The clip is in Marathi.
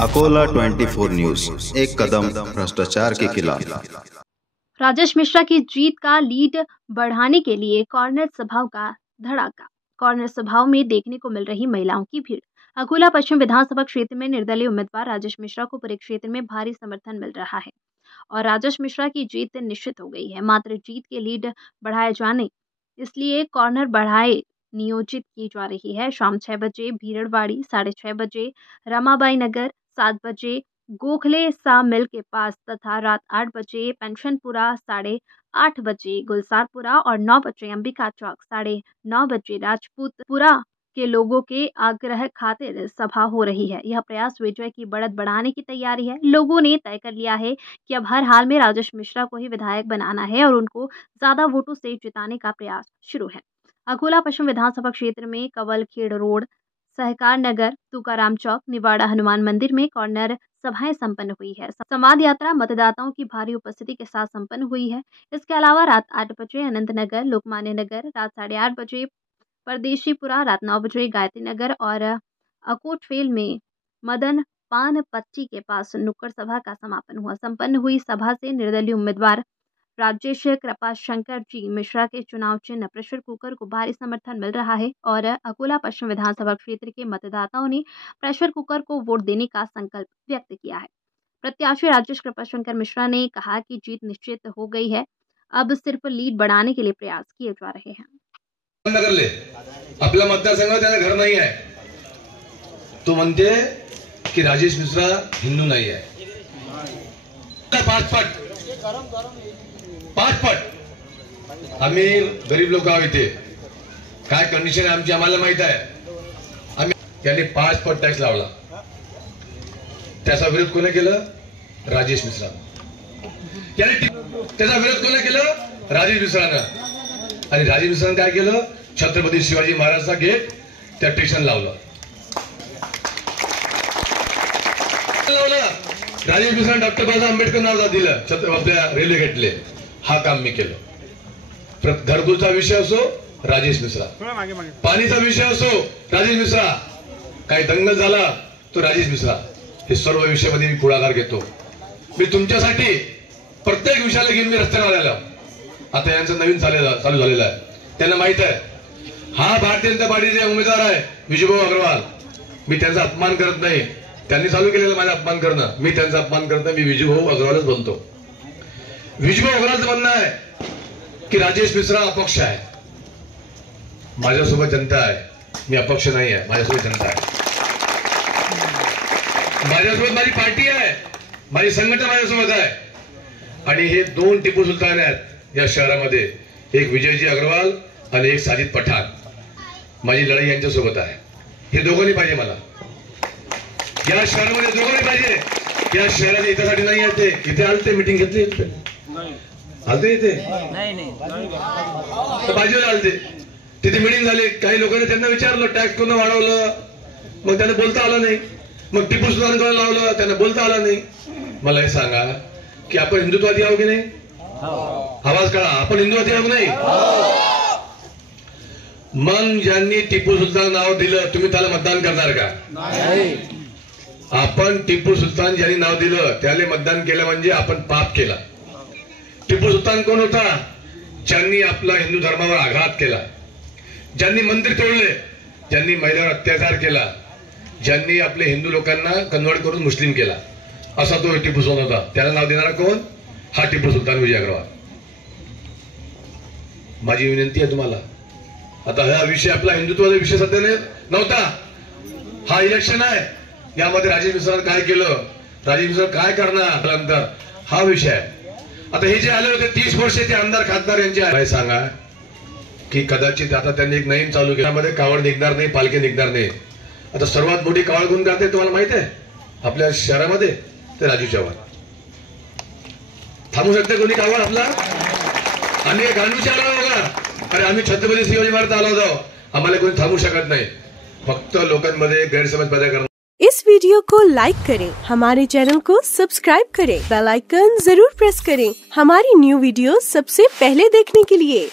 अकोला 24 न्यूज, एक कदम भ्रष्टाचार के खिलाफ। राजेश मिश्रा की जीत का लीड बढ़ाने के लिए कॉर्नर सभाओं का धड़ाका। कॉर्नर सभाओं में देखने को मिल रही महिलाओं की भीड़। अकोला पश्चिम विधानसभा क्षेत्र में निर्दलीय उम्मीदवार राजेश मिश्रा को पूरे क्षेत्र में भारी समर्थन मिल रहा है और राजेश मिश्रा की जीत निश्चित हो गई है। मात्र जीत के लीड बढ़ाए जाने इसलिए कॉर्नर बढ़ाए नियोजित की जा रही है। शाम 6 बजे भीड़वाड़ी, 6:30 बजे रमाबाई नगर, 7 बजे गोखले सा मिल के पास तथा रात 8 बजे पेंशनपुरा, 8:30 बजे गुलसारपुरा और 9 बजे अंबिका चौक, 9:30 बजे राजपूतपुरा के लोगों के आग्रह खातिर सभा हो रही है। यह प्रयास विजय की बढ़त बढ़ाने की तैयारी है। लोगों ने तय कर लिया है कि अब हर हाल में राजेश मिश्रा को ही विधायक बनाना है और उनको ज्यादा वोटों से जिताने का प्रयास शुरू है। अकोला पश्चिम विधानसभा क्षेत्र में कवलखेड़ रोड, सहकार नगर, तुकाराम चौक, निवाड़ा हनुमान मंदिर में कॉर्नर सभाएं संपन्न हुई है। संवाद यात्रा मतदाताओं की भारी उपस्थिति के साथ संपन्न हुई है। इसके अलावा रात 8 बजे अनंत नगर, लोकमान्य नगर, रात 8:30 बजे परदेशीपुरा, रात 9 बजे गायत्री नगर और अकोटफेल में मदन पान पट्टी के पास नुक्कड़ सभा का समापन हुआ। संपन्न हुई सभा से निर्दलीय उम्मीदवार राजेश कृपाशंकर जी मिश्रा के चुनाव चिन्ह प्रेशर कुकर को भारी समर्थन मिल रहा है और अकोला पश्चिम विधानसभा क्षेत्र के मतदाताओं ने प्रेशर कुकर को वोट देने का संकल्प व्यक्त किया है। प्रत्याशी राजेश कृपाशंकर मिश्रा ने कहा कि जीत निश्चित हो गई है, अब सिर्फ लीड बढ़ाने के लिए प्रयास किए जा रहे हैं। आपल्या मतदारसंघात त्याला घर नाही आहे, तो म्हणते की राजेश मिश्रा हिंदू नाही आहे। पाच पट आम्ही गरीब लोक आहोत, इथे काय कंडिशन आहे आमची आम्हाला माहित आहे। आम्ही त्यांनी 5 पट टॅक्स लावला, त्याचा विरोध कोणी केलं? राजेश मिश्रा। त्याचा विरोध कोणी केलं? राजेश मिश्रानं। आणि राजेश मिश्रानं काय केलं? छत्रपती शिवाजी महाराजचा गेट त्या स्टेशन लावलं। राजेश मिश्रानं डॉक्टर बाबासाहेब आंबेडकर नाव दिलं आपल्या रेल्वे गेटले। हा काम मी केलं। घरकुलचा विषय असो राजेश मिश्रा, पाणीचा विषय असो राजेश मिश्रा, काही दंगल झाला तो राजेश मिश्रा। हे सर्व विषयामध्ये मी पुढाकार घेतो। मी तुमच्यासाठी प्रत्येक विषयाला घेऊन मी रस्त्यावर आलेलो। आता यांचं नवीन चालू झालेलं आहे, त्यांना माहित आहे हा भारतीय जनता पार्टीचे उमेदवार आहे विजयभाऊ अग्रवाल। मी त्यांचा अपमान करत नाही, त्यांनी चालू केलेलं माझा अपमान करणं, मी त्यांचा अपमान करत नाही। मी विजयभाऊ अग्रवालच बनतो। विजयभाऊ अग्रवालचं म्हणणं आहे की राजेश मिश्रा अपक्ष आहे। माझ्यासोबत जनता आहे, मी अपक्ष नाही आहे, माझ्यासोबत जनता आहे, माझ्यासोबत माझी पार्टी आहे, माझी संघटना माझ्यासोबत आहे। आणि हे 2 टिपू सुलतान आहेत या शहरामध्ये, एक विजयजी अग्रवाल आणि एक साजिद पठाण। माझी लढाई यांच्यासोबत आहे। हे दोघांनी पाहिजे मला या शहरामध्ये, दोघांनी पाहिजे। या शहराच्या हितासाठी नाही येते, इथे आलते मीटिंग घेतली, आलते इथे बाजूला आलते, तिथे मीटिंग झाली। काही लोकांनी त्यांना विचारलं टॅक्स कोण वाढवलं, मग त्यांना बोलता आलं नाही। मग टिपू सुलतान कोणाला लावलं, त्यांना बोलता आलं नाही। मला हे सांगा की आपण हिंदुत्ववादी आहोत की नाही? आवाज काढा, आपण हिंदुत्ववादी आहोत नाही? मग ज्यांनी टिपू सुलतान नाव दिलं तुम्ही त्याला मतदान करणार का? आपण टिपू सुलतान ज्यांनी नाव दिलं त्याला मतदान केलं म्हणजे आपण पाप केला। टिपू सुलतान कोण होता? ज्यांनी आपला हिंदू धर्मावर आघात केला, ज्यांनी मंदिर तोडले, ज्यांनी महिलांवर अत्याचार केला, ज्यांनी आपले हिंदू लोकांना कन्वर्ट करून मुस्लिम केला, असा तो टिपू सुलतान होता। त्याला नाव देणारा कोण? हा टिपू सुलतान विजय अग्रवाल। माझी विनंती आहे तुम्हाला, आता हा विषय आपला हिंदुत्वाचा विषय सध्या नव्हता, हा इलेक्शन आहे। यामध्ये राजेश मिश्रानं काय केलं, राजेश मिश्रा काय करणार नंतर, हा विषय आहे। आता हे जे आले होते 30 वर्षाचे आमदार खासदार यांचे काय सांगा की कदाचित आता त्यांनी एक नवीन चालू केला, मध्ये कावड निघणार नाही, पालखी निघणार नाही। आता सर्वात मोठी कावड कोण करते तुम्हाला माहित आहे आपल्या शहरामध्ये? ते राजू चव्हाण। थांबू शकते कोणी कावड आपला? आम्ही गांडूच्या आलो बघा, अरे आम्ही छत्रपती शिवाजी महाराज आलो होतो, आम्हाला कोणी थांबू शकत नाही। फक्त लोकांमध्ये गैरसमज पैदा करणार। इस वीडियो को लाइक करें, हमारे चैनल को सब्सक्राइब करें, बेल आइकन जरूर प्रेस करें हमारी न्यू वीडियो सबसे पहले देखने के लिए।